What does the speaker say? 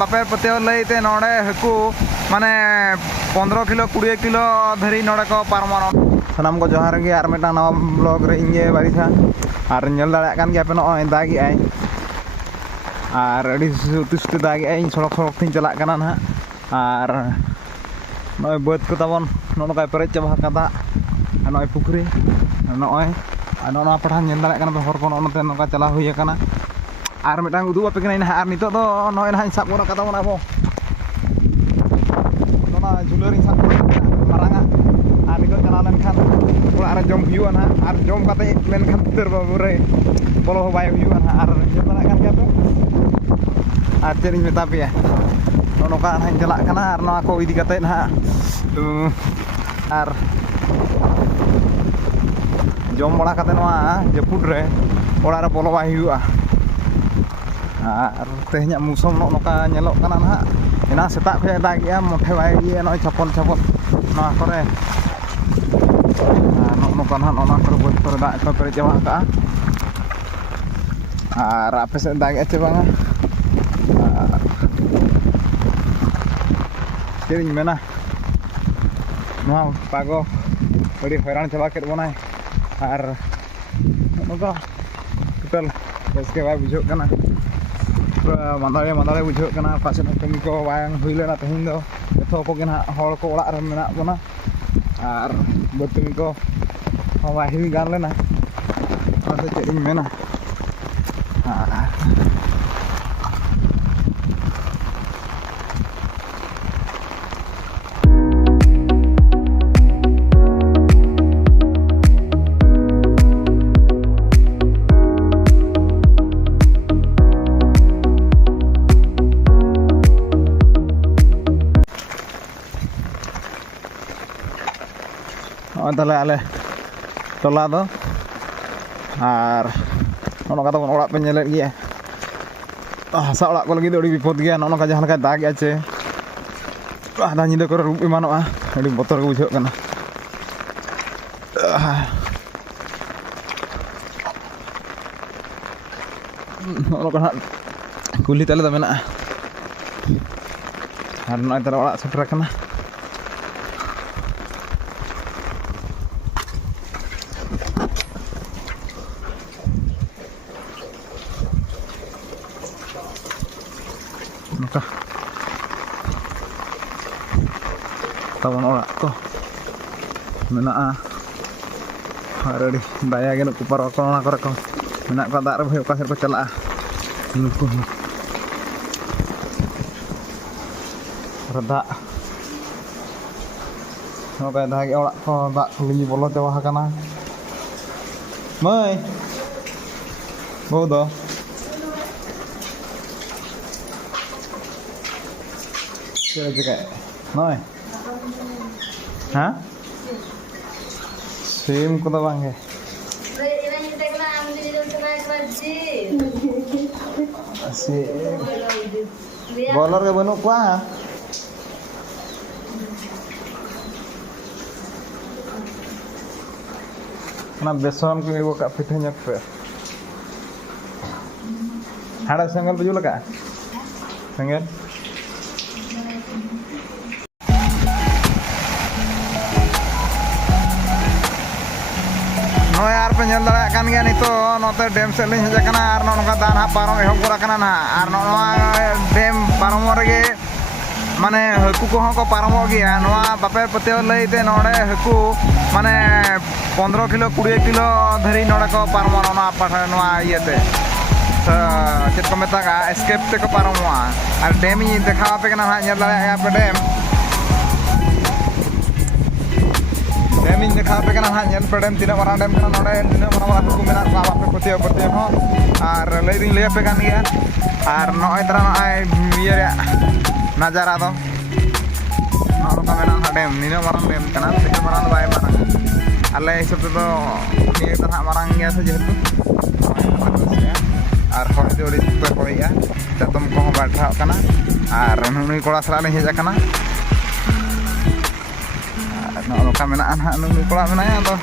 बापे पतियो लईते नोडे हकू माने 15 किलो 20 किलो धरी नोडे को पारमो सनाम को जोहार गे आर मेटा नवा ब्लॉग रे इंगे बारी था आर नेल दाड़ा कान गया पे नोय दागी आई आर अडी सुती दागी आई सड़क सड़क थिन चला काना ना आर नोय बद को ताबन नोनो काय परे चबा कादा नोय पुखरी नोय नोना पठान नेल दाड़ा काना हर को नोते नोका चला हुई काना आर मेटा उदु आपे कना आर नितो दो नोय ना साब को कादा बना बो नोना झुलरी साब मारांगा आर नितो चला लेन खान ओरा रे जम हुआ ना आर जम काते लेन खान तर बाबू रे बोलो बाय हुआ ना आर नेल दाड़ा कान गया पे आर चेरिं मेता पे नोका ना चला काना आर नोआ को इदी काते ना आर जम बड़ा काते नोआ जपुड रे ओरा रे बोलो बाय हुआ आर तेहnya musom नोका नेलो काना ना एना सेता खय दागिया मोठे बाय ये नोय छपन छपन नोआ करे नोका ना नोना करे बोल करे दा को करे जमा का आर आपे से दागिया चे बांगा चेरिं मेना नोआ पागो बड़ी हैरान चबा केट बनाय आर नोका टोटल इसके बाद बुझो कना मांदाले बुझो कना पासे कमी को बायang हुई लेना तहिन दो एथो को गेना हड़ को ओड़ा रे मेना बना आर बतुमी को वाही गान लेना और चेरिं मेना ताले आले टोला दो आर नोका तबन ओड़ा पे नेले गिया हासा ओड़ा को लगी अड़ी विपद गया नोका जहां लका दाग आछे आधा निदे करे रूप इमानोआ अड़ी बोतर को बुझो कना नोका कुली ताले द मेना आर नय ताले ओड़ा सेटर कना नोका tabon ora ko mena aradi daya ge nuku paro ko na ko mena ko dak re ka ser ko chala nuku rada noka dah ge ora ko dak lingi bolo jawa kana mai bodo Kira juga, noy, hah? Sim kau tahu bang? Sim, bolor ke banu kuah? Nah besok kami buka pitanya ke. Ada senggal baju leka? Senggal? नोय आर पे नेल दाड़ा कान गया नितो नोते dam से लिन hedge कना आर नोका दान हा पारम एहब करा कना ना आर नोआ डेम पारम रेगे माने हकू को को पारम गया नोआ बापे पतियो लईते नोडे हकू माने 15 किलो 20 किलो धरी नोडे को पारम नोना पाठा नोआ इयते चेत को मेता का एस्केप ते को पारम आर डेम इ देखा पे कना नेल दाड़ा या पे डेम देखा पे कना हा नेल पेडम तिना मारा डेम कना नोडे तिना मारा हकू मेना को बापे पतियो पतियो हो आर लईदिन ले पे कान गया आर नोय तरा नोय इये नजारा दो नोका मेना डेम निना मारा डेम कना तिना मारा बाय मारा आले हिसाब तो निये तरा मारा गया से जेहेतु आर हॉस्टे ओडी पे होइया जतम को बैठा कना आर नुई कोड़ा सरा ले हेज कना नोका मेना नुई कोड़ा मेना तो